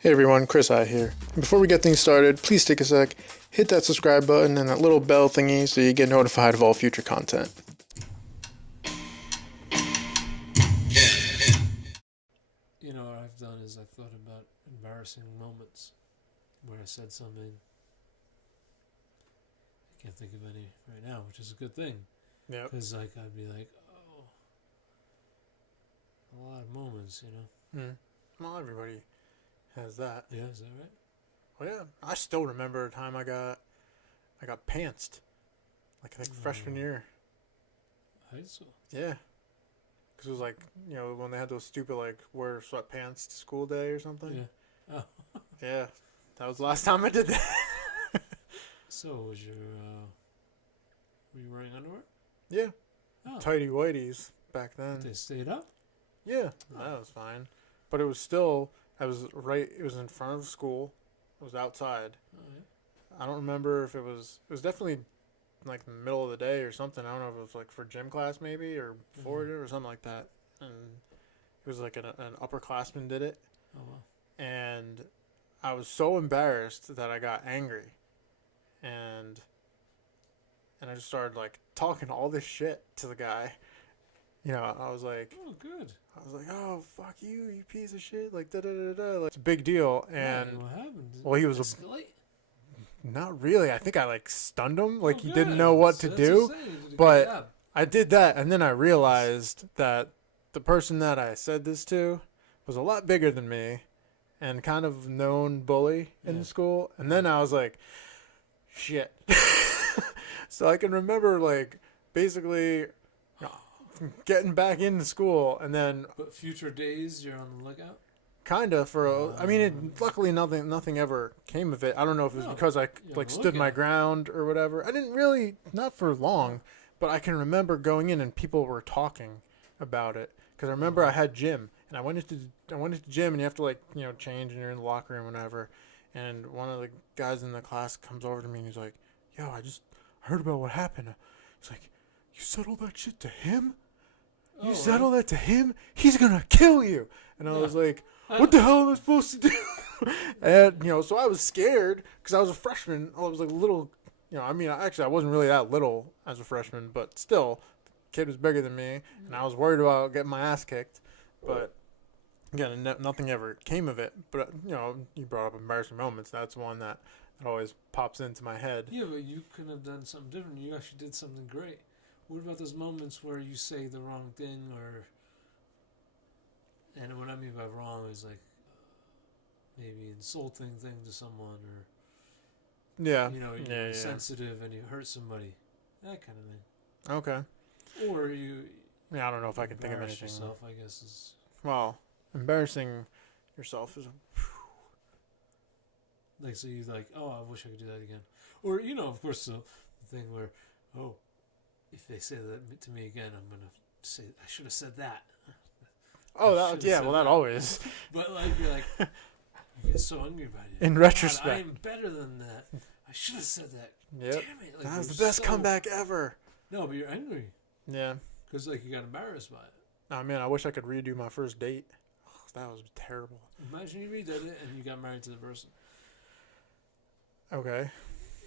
Hey everyone, FishEye here. Before we get things started, please take a sec, hit that subscribe button and that little bell thingy so you get notified of all future content. You know, what I've done is I've thought about embarrassing moments where I said something. I can't think of any right now, which is a good thing. Yeah. Because I'd be like, oh, a lot of moments, you know. Well, everybody has that. Yeah, is that right? Well, yeah. I still remember a time I got pantsed. I think freshman year. High school? Yeah. Because it was like, when they had those stupid, wear sweatpants to school day or something. Yeah. Oh. Yeah. That was the last time I did that. So, were you wearing underwear? Yeah. Oh. Tighty whities back then. They stayed up? Yeah. Oh. That was fine. But it was still, it was in front of the school. It was outside. Oh, yeah. I don't remember if it was definitely like the middle of the day or something. I don't know if it was like for gym class maybe or before it or something like that. And it was like an upperclassman did it. Oh, wow. And I was so embarrassed that I got angry. And I just started like talking all this shit to the guy. I was like, oh, good. I was like, oh, fuck you, you piece of shit. Like, da-da-da-da. Like, it's a big deal. And, what happened? Did well, he was escalate? Not really. I think I, stunned him. Like, he didn't good. know what to So do. that's what I'm saying. You did a good But job. I did that, and then I realized that the person that I said this to was a lot bigger than me and kind of known bully in the school. And then I was like, shit. So I can remember, basically getting back into school, and then But future days, you're on the lookout? kind of luckily nothing ever came of it. I don't know if it was because I stood my ground or whatever. I didn't really, not for long, but I can remember going in and people were talking about it because I remember I had gym and I went into gym and you have to change and you're in the locker room and whatever. And one of the guys in the class comes over to me and he's like, "Yo, I just heard about what happened." He's like, "You said all that shit to him? You said all that to him? He's gonna kill you." And I was like, what the hell am I supposed to do? And, so I was scared because I was a freshman. I was little, I wasn't really that little as a freshman, but still, the kid was bigger than me, and I was worried about getting my ass kicked. But, again, nothing ever came of it. But, you brought up embarrassing moments. That's one that always pops into my head. Yeah, but you could have done something different. You actually did something great. What about those moments where you say the wrong thing and what I mean by wrong is maybe insulting thing to someone or you're sensitive and you hurt somebody, that kind of thing. Okay. Or you. Yeah, I don't know if I can think of anything. Yourself, I guess is. Well, embarrassing yourself is. So you oh, I wish I could do that again. Or of course the thing where if they say that to me again, I'm gonna say I should have said that. Oh, that always. But you're you get so angry about it. In retrospect, God, I am better than that. I should have said that. Yep. Damn it! That was the best comeback ever. No, but you're angry. Yeah. Because you got embarrassed by it. Oh man, I wish I could redo my first date. Oh, that was terrible. Imagine you redid it and you got married to the person. Okay.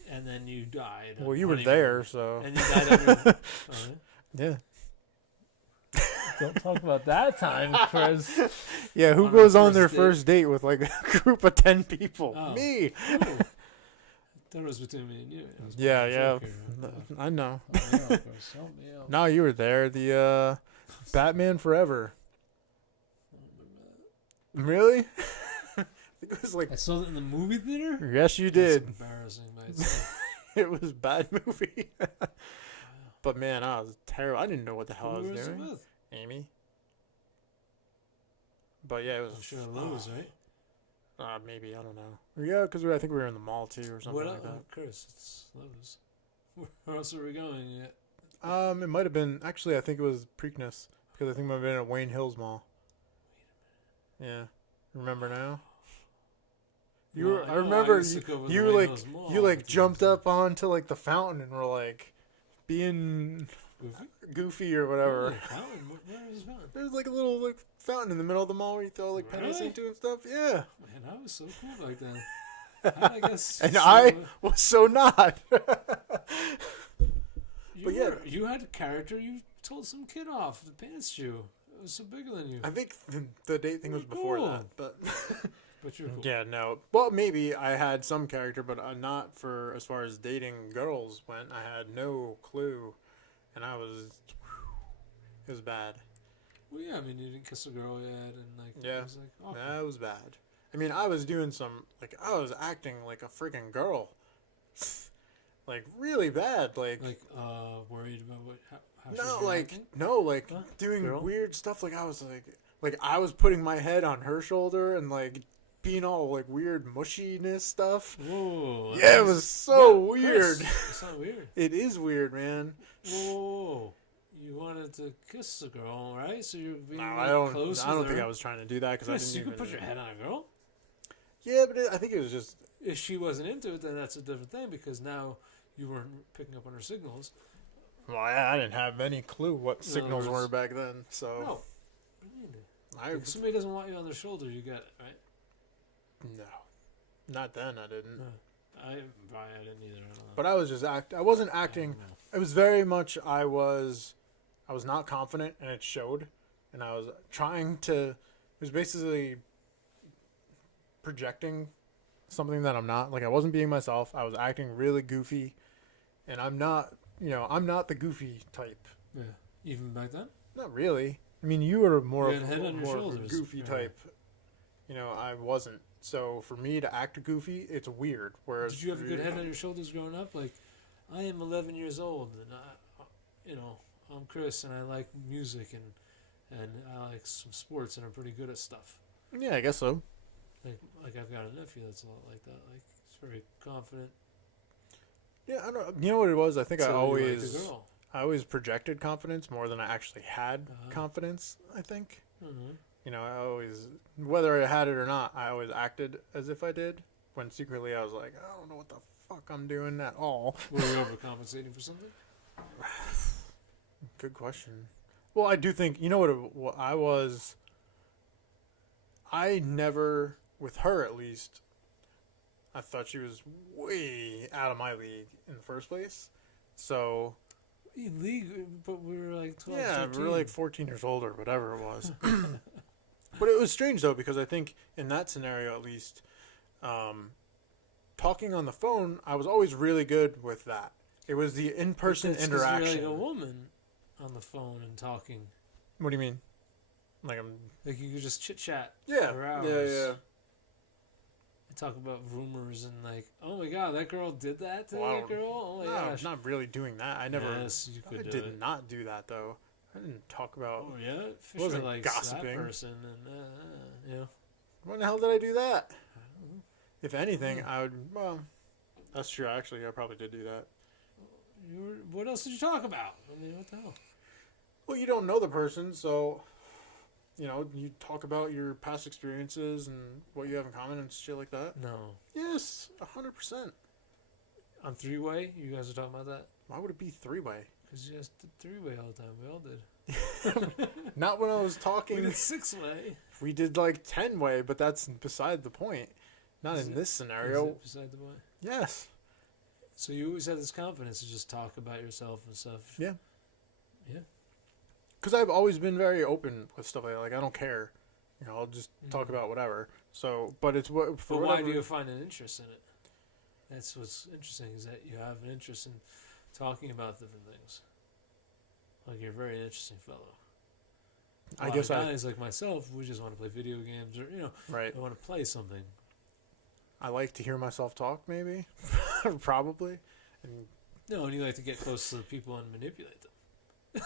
And then you died. Well, you were there, so. And you died. Yeah. Don't talk about that time, Chris. Yeah, who goes on their first date with a group of 10 people? Oh. Me. Oh. That was between me and you. Yeah. I know. Oh, yeah, of course. Help me out. No, you were there. The Batman Forever. Really? I think it was I saw that in the movie theater? Yes, you did. That's embarrassing by itself. It was a bad movie. But man, I was terrible. I didn't know what the hell I was doing. Who was it with? Amy. But yeah, it was. I'm sure Lowe's, right? Maybe, I don't know. Yeah, because I think we were in the mall too or something like that. Chris, it's Lowe's. Where else are we going yet? It might have been, actually, I think it was Preakness, because I think it might have been at Wayne Hills Mall. Wait a minute. Yeah. Remember now? I I remember used to go with you the were Wayne Hills Mall you all the jumped time. up onto the fountain and were being Goofy or whatever. Really? Fountain? Where is this fountain? There's like a little like fountain in the middle of the mall where you throw like pennies Really? into and stuff. Yeah. Man, I was so cool back then. I guess. And so, I was so not. But yeah, you had a character. You told some kid off the pants shoe. It was so bigger than you. I think the date thing was before that, but. But you're cool. Yeah, no. Well, maybe I had some character, but not for as far as dating girls went. I had no clue, and I was. It was bad. Well, yeah. I mean, you didn't kiss a girl yet, and like. Yeah. It was like, oh. That was bad. I mean, I was doing some like I was acting like a freaking girl. Like really bad, like worried about what? How no, like no, like huh? doing Girl? weird stuff. Like I was like I was putting my head on her shoulder and like being all like weird mushiness stuff. Whoa! Yeah, it was so weird. Chris, it's not weird. It is weird, man. Whoa! You wanted to kiss a girl, right? So you're being No, I don't. close. I don't with think her. I was trying to do that because I Chris, didn't. you even, could put your head on a girl. Yeah, but I think it was just. If she wasn't into it, then that's a different thing because now you weren't picking up on her signals. Well, I didn't have any clue what signals were back then, so. No. If somebody doesn't want you on their shoulder, you get it, right? No, not then. I didn't. I didn't either. I don't know. But I was just I wasn't acting. It was very much I was not confident, and it showed. And I was trying to. It was basically projecting something that I'm not. Like I wasn't being myself. I was acting really goofy, and I'm not. I'm not the goofy type. Yeah. Even back then. Not really. I mean, you were more You had of, head on your more of a shoulders. goofy Yeah. type. I wasn't. So for me to act goofy, it's weird. Whereas did you have a good head on your shoulders growing up? Like, I am 11 years old, and I'm Chris, and I like music, and I like some sports, and I'm pretty good at stuff. Yeah, I guess so. Like I've got a nephew that's a lot like that. Like he's very confident. Yeah, I don't. You know what it was? I think So I you like the girl. always projected confidence more than I actually had confidence. I think. Mm-hmm. I always, whether I had it or not, I always acted as if I did. When secretly I was like, I don't know what the fuck I'm doing at all. Were you overcompensating for something? Good question. Well, I do think what I was. I never, with her at least, I thought she was way out of my league in the first place. So. Illegal, but we were like 12, Yeah, 13. we were like 14 years old or whatever it was. But it was strange though, because I think in that scenario at least, talking on the phone, I was always really good with that. It was the in-person interaction. You're like a woman on the phone and talking. What do you mean? Like you could just chit chat. Yeah, for hours. yeah. And talk about rumors and like, oh my god, that girl did that to that girl. Oh my gosh. I'm not really doing that. I never. Yes, you could. I did not do that though. I didn't talk about. Oh yeah, Fisher wasn't likes gossiping. that person, and yeah. When the hell did I do that? If anything, I would. Well, that's true. Actually, I probably did do that. What else did you talk about? I mean, what the hell? Well, you don't know the person, so you talk about your past experiences and what you have in common and shit like that. No. Yes, 100%. On three-way, you guys are talking about that? Why would it be three-way? Because you guys did three-way all the time. We all did. Not when I was talking. We did six-way. We did like 10-way, but that's beside the point. Not in this scenario. Is it beside the point? Yes. So you always had this confidence to just talk about yourself and stuff. Yeah. Yeah. Because I've always been very open with stuff like that. Like, I don't care. I'll just talk about whatever. So, but it's what. For but whatever, why do you find an interest in it? That's what's interesting, is that you have an interest in talking about different things. Like, you're a very interesting fellow. I guess guys like myself, we just want to play video games, or right. I want to play something. I like to hear myself talk, maybe, probably. And No, and you like to get close to the people and manipulate them.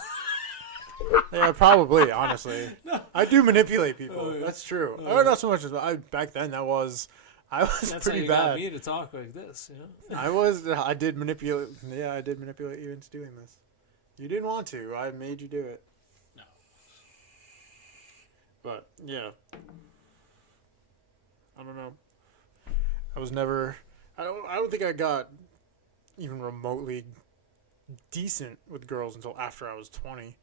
yeah, probably. Honestly, No. I do manipulate people. Oh, yeah. That's true. Oh, Or not so much as back then. I was That's pretty how you bad. got me to talk like this. I did manipulate. Yeah, I did manipulate you into doing this. You didn't want to. I made you do it. No. But yeah, I don't know. I was never. I don't think I got even remotely decent with girls until after I was 20.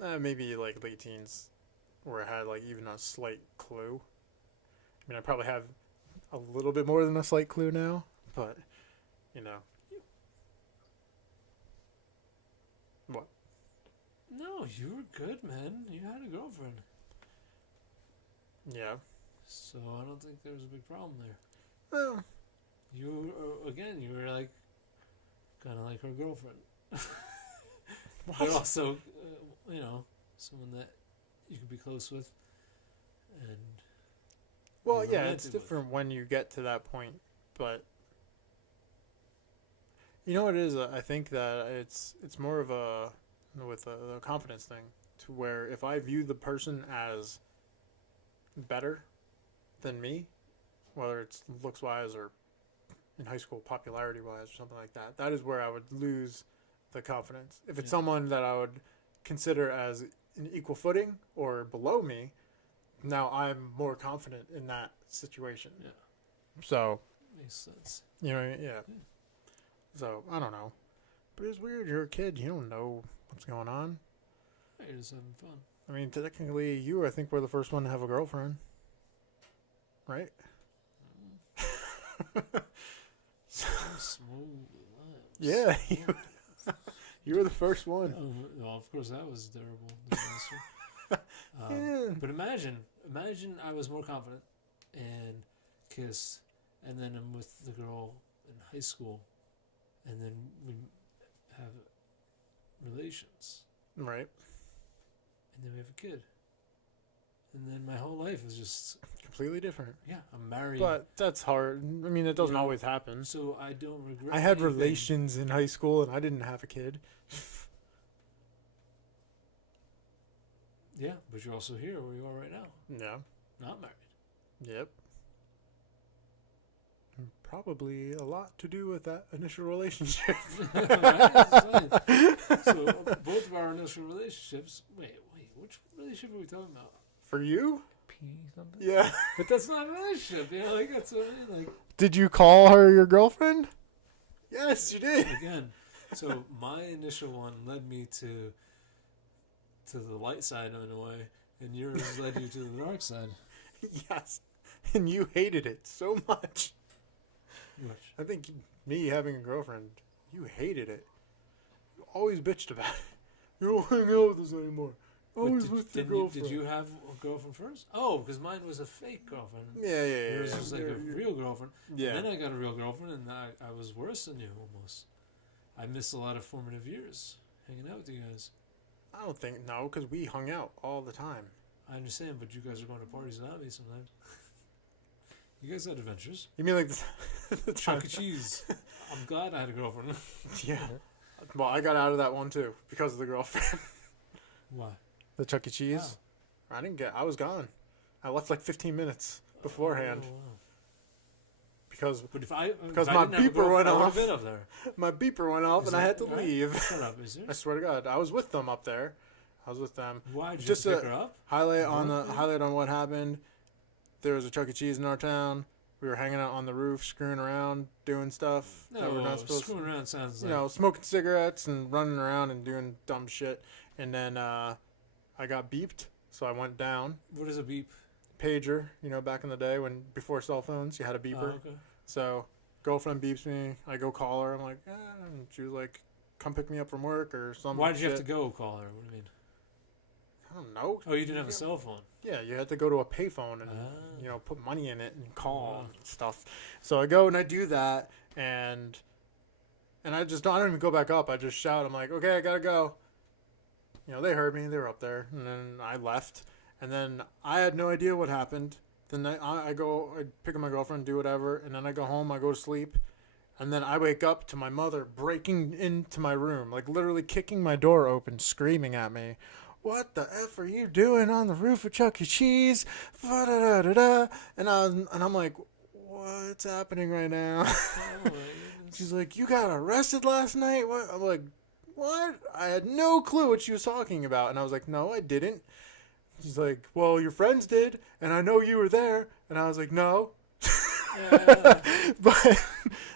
Yeah. Maybe like late teens, where I had like even a slight clue. I mean, I probably have a little bit more than a slight clue now, but you know. What? No, you were good, man. You had a girlfriend. Yeah. So I don't think there was a big problem there. Well, You were like, kind of like her girlfriend. But also, someone that you could be close with. And well, be yeah, romantic it's with. different when you get to that point, but you know what it is? I think that it's more of a confidence thing, to where if I view the person as better than me, whether it's looks wise or in high school popularity wise or something like that, that is where I would lose the confidence. If it's someone that I would consider as an equal footing or below me, now I'm more confident in that situation. Yeah. So Makes sense. you know, yeah. So I don't know, but it's weird. You're a kid. You don't know what's going on. You're just having fun. I mean, technically, I think, were the first one to have a girlfriend, right? Smooth. Yeah, you were the first one. Well, of course, that was terrible disaster. Yeah. But imagine I was more confident and kiss, and then I'm with the girl in high school, and then we have relations, Right. and then we have a kid, and then my whole life is just Completely different. yeah. I'm married, But that's hard. I mean, it doesn't always happen. so I don't regret. I had anything. relations in high school, and I didn't have a kid. Yeah, but you're also here where you are right now, Yeah. not married. Yep. And probably a lot to do with that initial relationship. So both of our initial relationships. Wait, which relationship are we talking about? For you? P something. Yeah. But that's not a relationship. Like that's what I mean. Like Did you call her your girlfriend? Yes, you did. again. So my initial one led me to the light side in a way, and yours led you to the dark side. Yes. And you hated it so much. Which? I think me having a girlfriend, you hated it. You always bitched about it. You don't hang out with us anymore. Always with your girlfriend. Did you have a girlfriend first? Oh, because mine was a fake girlfriend. Yeah. Yours was like a real girlfriend. Yeah. And then I got a real girlfriend, and I was worse than you almost. I missed a lot of formative years hanging out with you guys. I don't think, no, because we hung out all the time. I understand, but you guys are going to parties without me sometimes. You guys had adventures. You mean like the time? Chuck E. Cheese. I'm glad I had a girlfriend. Yeah. Well, I got out of that one too because of the girlfriend. Why? The Chuck E. Cheese. Wow. I was gone. I left like 15 minutes beforehand. Oh, wow. Because But my if I didn't have a beeper went girlfriend, I would off. have been up there. my beeper went off Is and I that had to right? leave. Shut up, is there? I swear to God, I was with them up there. I was with them. Why did you Just pick her up? Highlight Okay. on what happened. There was a Chuck E. Cheese in our town. We were hanging out on the roof, screwing around, doing stuff that we're No, not supposed to. screwing around sounds You like know, smoking cigarettes and running around and doing dumb shit. And then I got beeped, so I went down. what is a beep? Pager, back in the day before cell phones, you had a beeper. Oh, okay. So girlfriend beeps me. I go call her. I'm like, and she was like, come pick me up from work or something. Why did you have to go call her? What do you mean? I don't know. Oh, you didn't have a cell phone. Yeah, you had to go to a payphone and Ah. put money in it and call Wow. and stuff. So I go and I do that and I don't even go back up. I just shout. I'm like, okay, I gotta go. They heard me. They were up there, and then I left. And then I had no idea what happened. Then I pick up my girlfriend, do whatever, and then I go home. I go to sleep, and then I wake up to my mother breaking into my room, like literally kicking my door open, screaming at me. What the F are you doing on the roof of Chuck E. Cheese? And I'm like, what's happening right now? Oh, my goodness. She's like, you got arrested last night? What? I'm like, what? I had no clue what she was talking about. And I was like, no, I didn't. She's like, well, your friends did, and I know you were there. And I was like, no. But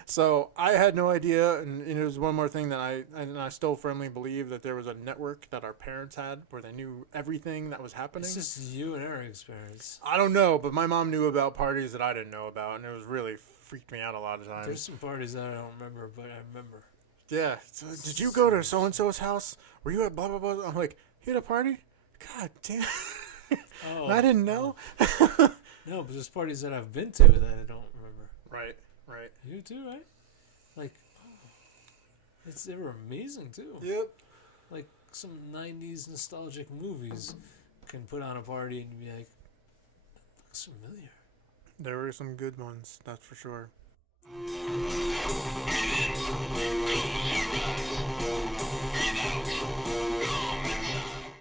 so I had no idea, and it was one more thing that I still firmly believe that there was a network that our parents had where they knew everything that was happening. It's just you and Eric's experience. I don't know, but my mom knew about parties that I didn't know about, and it was really freaked me out a lot of times. There's some parties that I don't remember, but I remember. Yeah. So, did you go to so and so's house? Were you at blah blah blah? I'm like, you had a party? God damn. Oh, I didn't know. No, but there's parties that I've been to that I don't remember. Right. You too, right? Like, they were amazing too. Yep. Like some '90s nostalgic movies can put on a party and be like, that looks familiar. There were some good ones, that's for sure.